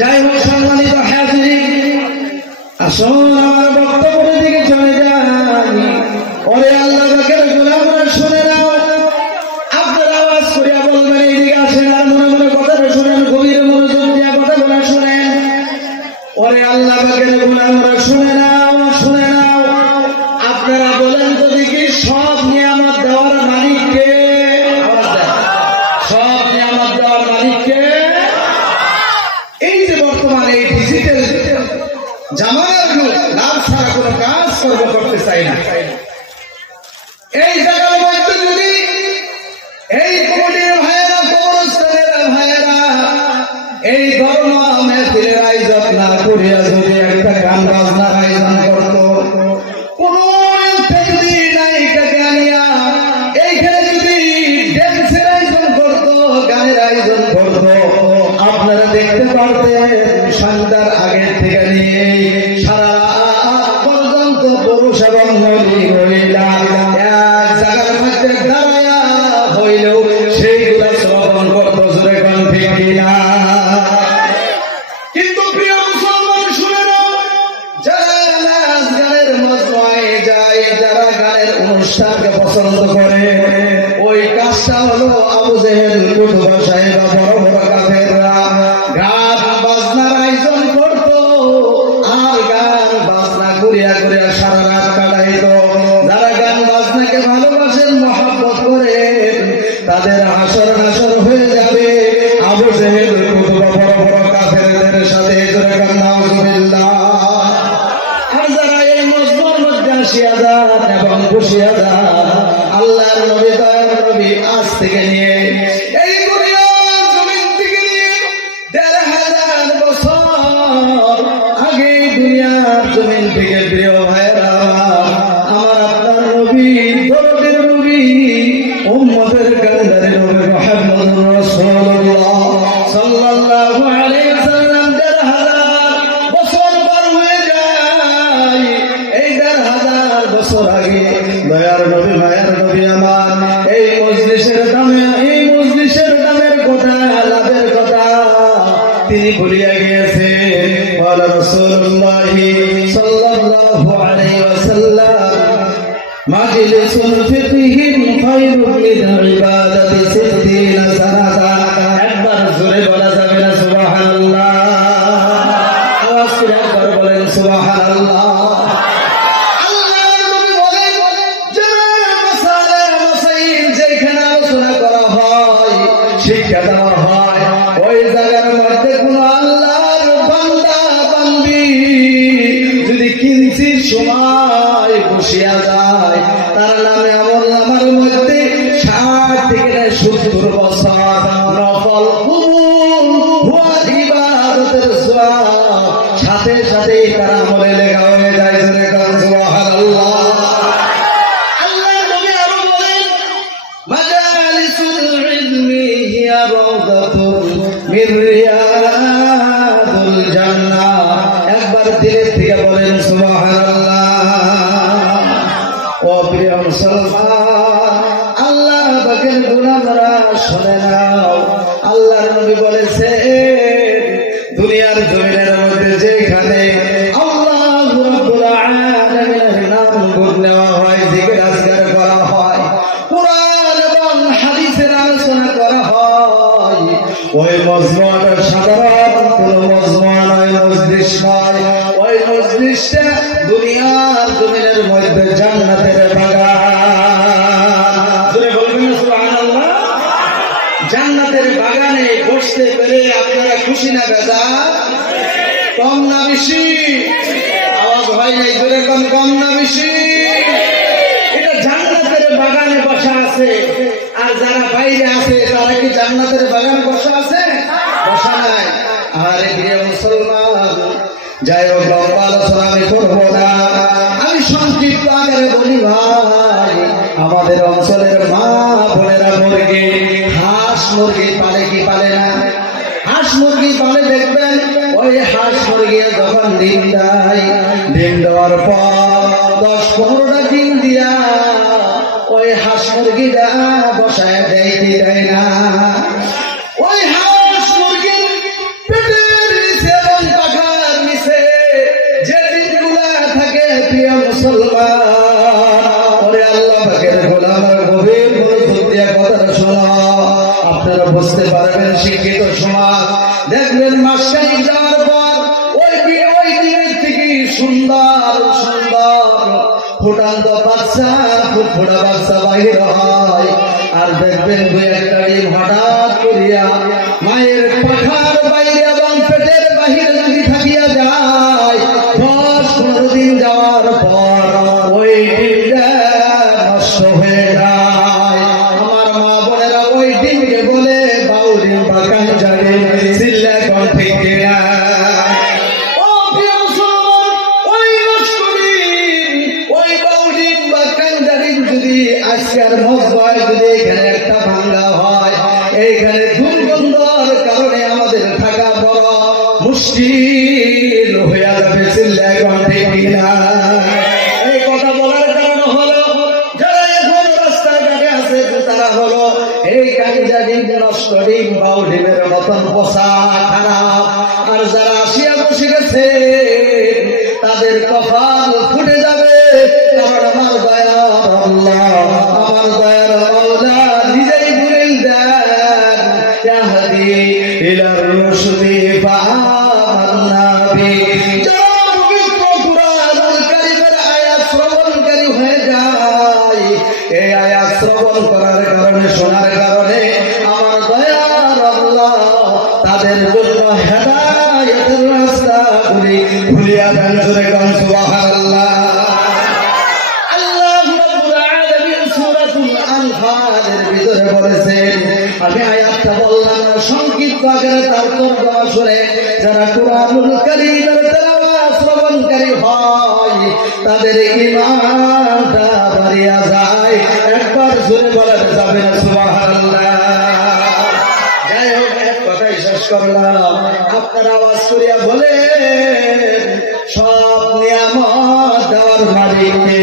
যাই হোক সম্মানিত হাজিরিন, আসুন আমার বক্তব্যের দিকে চলে যাই। ওরে আল্লাহ পাকের গোলামরা শুনে নাও, আপনারা আওয়াজ করিয়া বলবেন এইদিকে আসেন, আর মনে মনে কথাটা শুনেন, গভীর মনোযোগ দিয়া কথাগুলো শুনেন। ওরে আল্লাহ পাকের গোলামরা শুনে নাও, শুনে নাও। আপনারা বলেন তো দেখি, সব নিয়ামত দেওয়ার মালিককে? সব নিয়ামত দেওয়ার মালিককে? এই যে বর্তমানে এই ডিজিটাল জামানার যুগ, লাভ ছাড়া কোনো কাজ করতে চাই না। এই জায়গার মধ্যে যদি এই কমিটির ভাইয়েরা, কবরস্থানের ভাইয়েরা এই ধর্ম মেহফিলের আয়োজন না করিয়া যদি একটা গান বাজনার আয়োজন করতো, কোন যদি নায়িকাকে আনিয়া এইখানে যদি ড্যান্সের আয়োজন করতো, গানের আয়োজন করতো, আপনারা দেখতে পারতেন সন্ধ্যার আগের থেকে নিয়ে সারা পর্যন্ত পুরুষ এবং মহিলা এক জায়গার মধ্যে দাঁড়ায়া হইলেও সেইগুলা শ্রবণ করতো। জোরে কোন ঠিক কিনা? কিন্তু প্রিয় মুসলমান শুনে নাও, যারা নাচ গানের মজমায় যায়, যারা গানের অনুষ্ঠানকে পছন্দ করে, ওই কাজটা হলো আবু জেহেল, কুতুবা সাহেব, বড় বড় কাফেররা গান বাজনার আয়োজন করতো আর গান বাজনা করিয়া করিয়া সারা রাত কাটাইতো। যারা গান বাজনাকে ভালোবাসেন, মহব্বত করেন, তাদের হাসর হাসর হয়ে যাবে আবু জেহেল, কুতুবা, বড় বড় কাফেরদের সাথে। নাউজুবিল্লাহ। আর যারা এই মজমার মধ্যে আসিয়া যান এবং বসিয়া যান, আল্লাহর নবী, দয়ার নবী আজ থেকে নিয়ে এই দুনিয়ার জমিন থেকে নিয়ে ১,৫০০ বছর আগে দুনিয়ার জমিন থেকে, প্রিয় ভাইরা, আমার আপনার নবী, দরদের নবী, উম্মতের কান্ডারে নবী মুহাম্মদুর রাসূলুল্লাহ সাল্লাল্লাহু আলাইহি ওয়াসাল্লাম ১,৫০০ বছর পার হয়ে যায়। এই ১,৫০০ বছর আগে দয়ার নবী, মায়ার নবী আমার এই মজলিসের দামের কথা, লাভের কথা তিনি ভুলিয়া গিয়েছেন। ওয়া রাসূলুল্লাহ সাল্লাল্লাহু আলাইহি ওয়াসাল্লাম মাজলিসুল ফিকহিন খায়রুম মিন ইবাদাতি ৬০ সানাতা। একবার জোরে বলা যাবে না সুবহানাল্লাহ? আওয়াজ করে একবার বলেন সুবহানাল্লাহ। শিক্ষা দেওয়া হয়, ওই জায়গার মধ্যে কোন আল্লাহর বান্দা বান্দি যদি কিঞ্চিত সময় বসিয়া যায়, তার নামে আমল নামার মধ্যে ৬০ থেকে ৭০ বছর নফল ইবাদতের সওয়াব সাথে সাথে তার আমলে লেখা হয়ে যায়। সুবহানাল্লাহ। একবার দিলের থেকে বলেন সুবহানাল্লাহ। ও প্রিয় মুসলমান, আল্লাহ পাকের গোলামরা শুনে নাও, আল্লাহর নবী বলেছে দুনিয়ার জমিনের মধ্যে যেখানে আল্লাহ রাব্বুল আলামিনের নাম গুণ নেওয়া হয়, জিকির আজকার করা হয়, কুরআন এবং হাদিসের আলোচনা করা হয়, ওই মজমাটা সাধারণ কোন মজমা নয়, মজলিস নয়। ওই মজলিসটা দুনিয়ার জমিনের মধ্যে জান্নাতের বাগান। বলবেন সুবহানাল্লাহ? জান্নাতের বাগানে বসতে পেরে আপনারা খুশি না বেজার? কম না বেশি? আওয়াজ হয় নাই, জোরে কম না বেশি? এটা জান্নাতের বাগানে বসা আছে। আর যারা বাইরে আছে তারা কি জান্নাতের বাগানে বসা আছে? বসা নাই। আরে প্রিয় মুসলমান, যাই হোক, লম্বা আলোচনা আমি করবো না, আমি সংক্ষিপ্ত আকারে বলি ভাই, আমাদের অঞ্চলের মা বোনেরা মুরগি, হাঁস মুরগি পালে কি পালে না? হাঁস মুরগি পালে, দেখবেন ওই হাঁস মুরগি যখন ডিম দেয়, ডিম দেওয়ার পর ১০-১৫টা ডিম দিয়া ওই হাঁস মুরগিটা বসায় দেয় না? ওই হাঁস মুরগির পেটের নিচে মুসলমান, ওরে আল্লাহ পাকের গোলামের গভীর মনোযোগ দিয়ে কথাটা শোনো। আপনারা বুঝতে পারবেন শিক্ষিত সমাজ, দেখবেন মাসখানেক যাওয়ার পর ওই দিনের থেকে সুন্দর সুন্দর ফুটান্ত বাচ্চা, ফুটফুটা বাচ্চা বাহির হয়। আর দেখবেন দুই একটা ডিম হঠাৎ করিয়া মায়ের পাখার বাইরে এবং পেটের বাহিরে যদি থাকিয়া যায়, 10-15 দিন যাওয়ার পর ওই ডিমটা নষ্ট হয়ে যায়। আমার মা বোনেরা ওই ডিমকে বলে বাউডিম বা কাঞ্জারে, চিল্লা কোন ঠিক কিনা? আজকের মজবায় যদি এখানে একটা ভাঙ্গা হয়, এইখানে দুর্গন্ধর কারণে আমাদের থাকা বড় মুশকিল হয়ে যাবে। চিল্লা কোন ঠিক কিনা? এই কথা বলার কারণ হলো, যারা এখন রাস্তাঘাটে আছে তারা হলো এই কাঞ্জা ডিম, নষ্ট ডিম, বাউ ডিমের মতন পচা খারাপ। আর যারা আসিয়া বসে গেছে তাদের কপাল ফুটে যাবে, কারণ আমার দয়া আল্লাহ, আমার দয়ার মাওলা নিজেই বলেন দেন, ইয়াহদি ইলার রুশদি ফাআমান্না বিহি। যারা পবিত্র কুরআনুল কারীমের আয়াত শ্রবণকারী হয়ে যায়, এই আয়াত শ্রবণ করার কারণে, শোনার কারণে আমার দয়ার আল্লাহ তাদের জন্য হেদায়েতের রাস্তাগুলি খুলিয়া দেন। জোরে কোন সুবহানাল্লাহ। আমি আয়াতটা বললাম না, সংক্ষিপ্ত আকারে তার তর্জমা শুনে যারা কুরআনুল কারীমের তেলাওয়াত শ্রবণকারী হয় তাদের ঈমানটা বাড়িয়া যায়। একবার জোরে বলা যাবে না সুবহানাল্লাহ। যাই হোক, এক কথাই শেষ করলাম, আপনারা আওয়াজ করিয়া বলেন, সব নিয়ামত দেওয়ার মালিককে।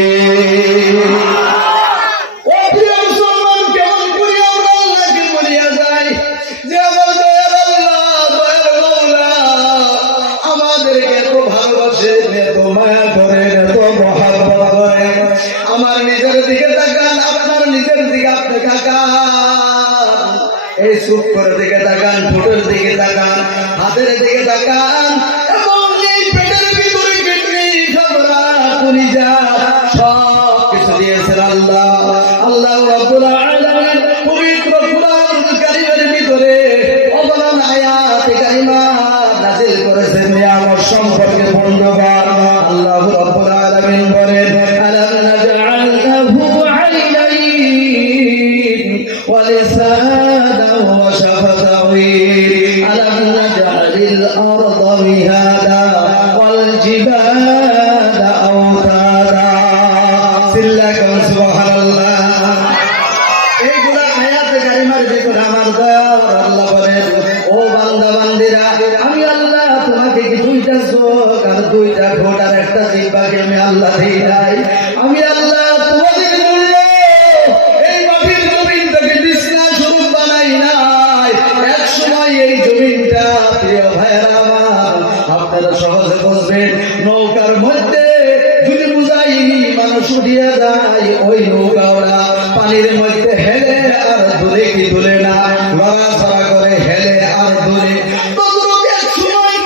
আমার নিজের দিকে তাকান, আপনার নিজের দিকে আপনি তাকান, এই শুক্রের দিকে তাকান, ঠোঁটের দিকে তাকান, হাতের দিকে তাকান, এবং এই পেটের ভিতরে কিডনি, খাবরা, কলিজা সব কিছু দিয়েছেন আল্লাহ। আল্লাহ রাব্বুল আলামিন পবিত্র কুরআনুল কারীমের ভিতরে অগণন আয়াত কারিমা নাযিল করেছেন নিয়ামত সম্পর্কে বর্ণনা। আল্লাহ রাব্বুল আলামিন বলেন, আলাম নাজআল লাহু আইনাইন ওয়া লিসানান ওয়া শাফাতাইন, আলাম নাজআলিল আরদা মিহাদা ওয়াল জিবালা আওতাদা। চিল্লা কোন সুবহানাল্লাহ। এইগুলা আয়াতে কারিমার ভিতরে আমার দয়ার আল্লাহ বলেন, ও বান্দা বান্দিরা, আমি আল্লাহ তোমাকে কি দুইটা চোখ আর দুইটা ঠোঁট আর একটা জিহ্বাকে আমি আল্লাহ দিই নাই? আমি আল্লাহ তোমাদের মূল্য এই মাটির জমিনটাকে বিছনা স্বরূপ বানাই নাই। এক সময় এই জমিনটা, প্রিয় ভাইয়েরা আমার, আপনারা সহজে বুঝবেন, নৌকার মধ্যে যদি বুঝাইনি মানুষ উঠিয়া যায়, ওই নৌকা ওরা পানির মধ্যে হেলে আর দূরে কি দূরে না, লড়াচড়া করে হেলে আর দূরে। এক সময়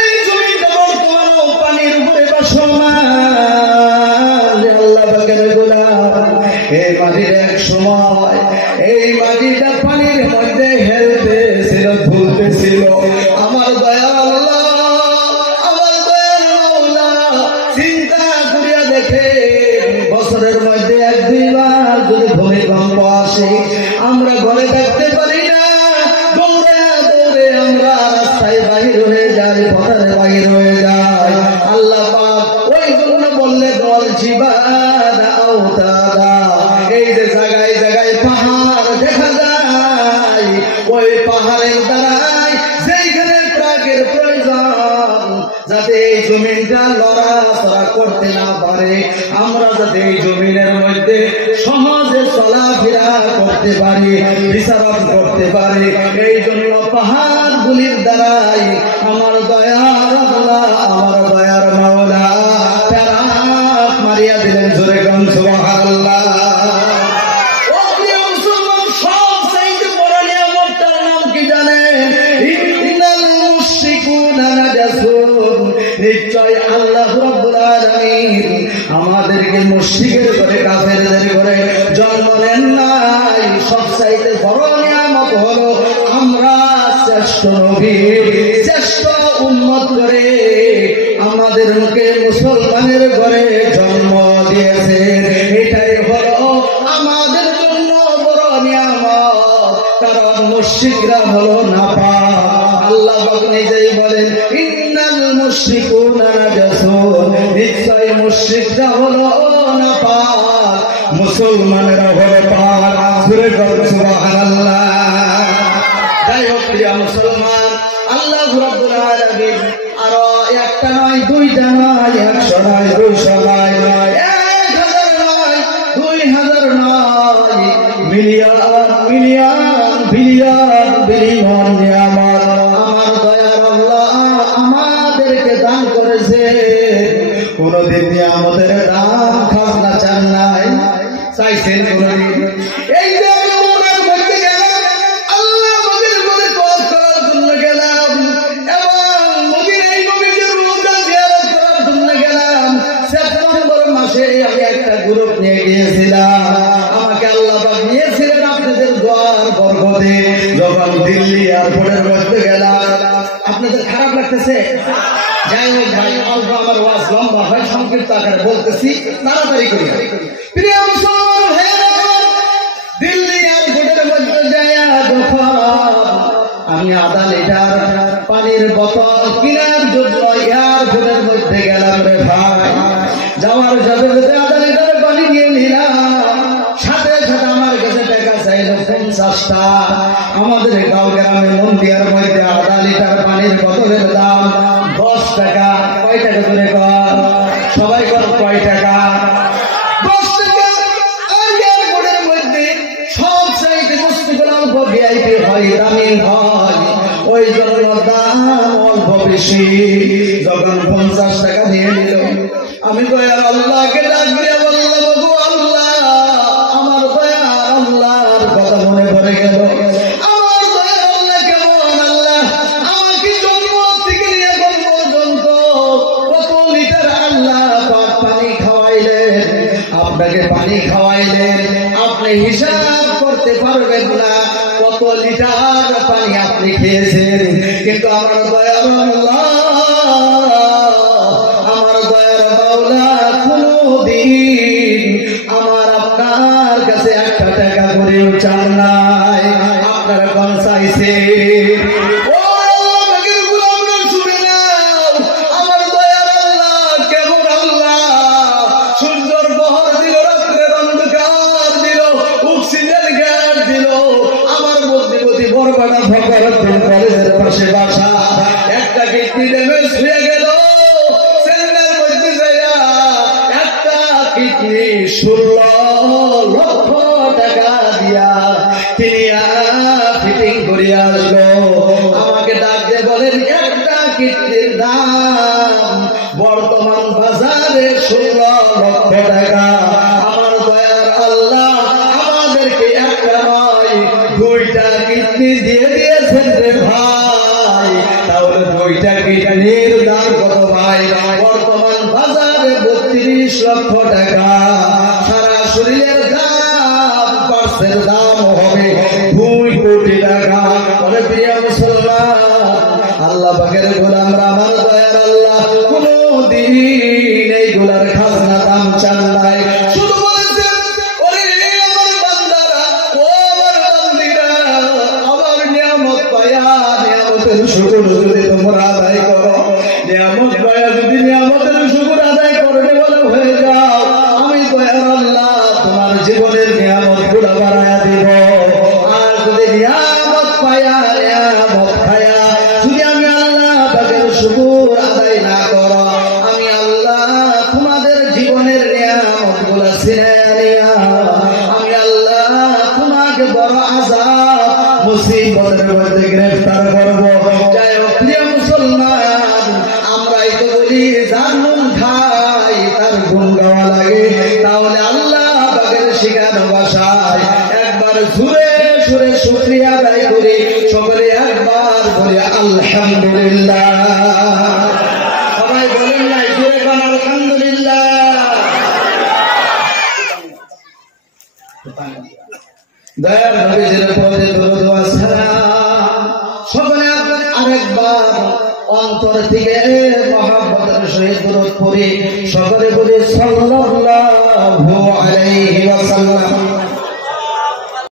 এই জমিটা বর্তমানে পানির উপরে ভাসমান। আল্লাহ পাকের গোলাম, এই মাটির এক সময় এই মাটিটা পানির মধ্যে হেলতেছিল, ভুলতেছিল। আমার দয়া আল্লাহ, আমার দয়ার মাওলা চিন্তা করিয়া দেখে, বছরের মধ্যে 1-2 বার যদি ভূমিকম্প আসে, আমরা ঘরে থাকতে পারি না, দৌড়ে দৌড়ে আমরা রাস্তায় বাহির হয়ে যাই, পথের বাহির হয়ে যায়। আল্লাহ পাক ওই জন্য বললে, দল জিবালা আওতাদা, এই যে জায়গায় জায়গায় পাহাড় দেখা যায়, ওই পাহাড়ের দ্বারাই যেইখানে ট্রাকের প্রয়োজন, যাতে এই জমিনটা লড়াচড়া করতে না পারে, আমরা যাতে এই জমিনের মধ্যে সহজে চলাফেরা করতে পারি, বিচারণ করতে পারি, এই জন্য পাহাড়গুলির দ্বারাই আমার দয়ার আল্লাহ, আমার দয়ার মাওলা প্যারাক মারিয়া দিলেন। নিশ্চয় আল্লাহ রাব্বুল আলামিন আমাদেরকে মুশরিকের করে কাফেরদের করে জন্ম দেন নাই। সবচাইতে বড় নিয়ামত হলো আমরা শ্রেষ্ঠ নবী শ্রেষ্ঠ উম্মত করে আমাদের মুখে মুসলমানের ঘরে জন্ম দিয়েছে। এটাই হলো আমাদের জন্য বড় নিয়ামত, কারণ মুশরিকরা হলো নাপাক। আল্লাহ পাক নিজেই বলেন ইন্নাল মুশরিকুনা নাজাসুন, নিশ্চয় মুশরিকরা হলো নাপাক, মুসলমানেরা হলো পাক। সূরা সুবহানাল্লাহ। যাই হোক প্রিয় মুসলমান, আল্লাহ রাব্বুল আলামিন আরো একটা নয় দুইটা নয় 100 নয় 200 নয় 1000 নয় 2000 নয় মিলিয়ন মিলিয়ন বিলিয়ন বিলিয়ন নিয়ামত আমার দয়ার আল্লাহ আমাদেরকে দান করেছে। কোনদিন নিয়ামতের দাম খাজনা চান নাই, চাইছেন কোনদিন? এই যে উমরের মধ্যে গেলাম, আল্লাহ নবীর মধ্যে তওয়াফ করার জন্য গেলাম এবং নবীর এই নবীর রওজা জিয়ারত করার জন্য গেলাম। সেপ্টেম্বর মাসে আমি একটা গ্রুপ নিয়ে গিয়েছিলাম। আমাকে আল্লাহ পাক নিয়েছিলেন আপনাদের দোয়ার বরকতে। যখন দিল্লি এয়ারপোর্টের মধ্যে গেলাম, আপনাদের খারাপ লাগতেছে? যাই হোক ভাই, অল্প আমার ওয়াজ লম্বা হয়, সংক্ষিপ্ত আকারে বলতেছি, তাড়াতাড়ি করি। প্রিয় মুসলমান ভাইয়েরা, দিল্লি এয়ারপোর্টের মধ্যে যাইয়া যখন আমি আধা লিটার পানির বোতল কেনার জন্য এয়ারপোর্টের মধ্যে গেলাম রে ভাই, যাওয়ার সাথে সাথে আধা লিটার পানি নিয়ে নিলাম। সাথে সাথে আমার কাছে টাকা চাইল 50টা। আমাদের গাঁও গ্রামে মন্দিরের মধ্যে আধা লিটার পানির বোতলের দাম 10 টাকা। কয় টাকা করে কর? সবাই কর কয় টাকা? 10 টাকা। আর এয়ারপোর্টের মধ্যে সব চাইতে বস্তুগুলো অল্প ভিআইপি হয়, দামি হয়, ওই জন্য দাম অল্প বেশি। যখন 50 টাকা দিয়ে নিল, আমি দয়ার আল্লাহকে ডাক দিয়ে বললাম, ওগো আল্লাহ, আমার দয়ার আল্লাহর কথা মনে পড়ে গেল। আমার দয়ার আল্লাহ কেমন আল্লাহ, আমাকে জন্ম থেকে নিয়ে এখন পর্যন্ত কত লিটার আল্লাহ পাক পানি খাওয়াইলেন, আপনাকে পানি খাওয়াইলেন, আপনি হিসাব করতে পারবেন না কত লিটার পানি আপনি খেয়েছেন। কিন্তু আমার দয়ার আল্লাহ, আমার দয়ার মাওলা কোনদিন আমার আপনার কাছে 1 টাকা করেও চান নাই। আপনারা কোন চাইছে? ও আল্লাহ, বাকির গোলামরা শুনে নাও, আমার দয়ার আল্লাহ কেমন আল্লাহ। সূর্যের বহর দিল, রাত্রের অন্ধকার দিল, অক্সিজেন গ্যাস দিল। আমার মধ্যবর্তী বরবাডা ফকরউদ্দিন কলেজের পাশে বাসা, একটা কিডনি ড্যামেজ হয়ে গেল। সেন্টার মধ্যে যাইয়া একটা কিডনি 16 লক্ষ টাকা দিয়া কিনিয়া ফিটিং করিয়া আসলো। আমাকে ডাক দিয়ে বলেন, একটা কিডনির দাম বর্তমান বাজারে 16 লক্ষ টাকা। আমার দয়ার আল্লাহ আমাদেরকে একটা নয় 2টা কিডনি দিয়ে দিয়েছেন রে ভাই। তাহলে 2টা কিডনির দাম কত ভাই? বর্তমান বাজারে 32 লক্ষ টাকা। সারা শরীরের দাম, পার্সের দাম হবে 2 কোটি টাকা। বলে প্রিয় মুসলমান, আল্লাহ পাকের গোলামরা, আমার দয়ার আল্লাহ কোনদিন এইগুলার খাজনা দাম চান নাই। শুধু বলেছেন, ওরে আমার বান্দারা, ও আমার বান্দিরা, আমার নিয়ামত পায়া নিয়ামতের শুকর যদি তোমরা আদায় করো, নিয়ামত পায়া যদি নিয়ামতের শুকর আদায় করতে বলে হয়ে যাও, আমি দয়ার আল্লাহ তোমার জীবনের নিয়ামত গুলা বাড়ায়া দিব। আর যদি নিয়ামত পায়া নিয়ামত খায়া যদি আমি আল্লাহ পাকের শুকর আদায় না করো, আমি আল্লাহ তোমাদের জীবনের নিয়ামত গুলা ছিনাইয়া নিয়া আমি আল্লাহ তোমাকে বড় আযাব মুসিবতের মধ্যে গ্রেফতার করব। যাই হোক প্রিয় মুসলমান, আমরাই তো বলি যার নুন খাই তার গুণ গাওয়া লাগে। তাহলে আল্লাহ পাকের শিখানো ভাষায় একবার সুরে সুরে শুকরিয়া আদায় করি, সকলে একবার বলি আলহামদুলিল্লাহ। সবাই বলেন দয়ার নবীজির প্রতি দরুদ ওয়া সালাম সকলে আরেকবার অন্তর থেকে মহব্বতের সহিত দরুদ পড়ি সকলে বলি সাল্লাল্লাহু আলাইহি ওয়াসাল্লাম।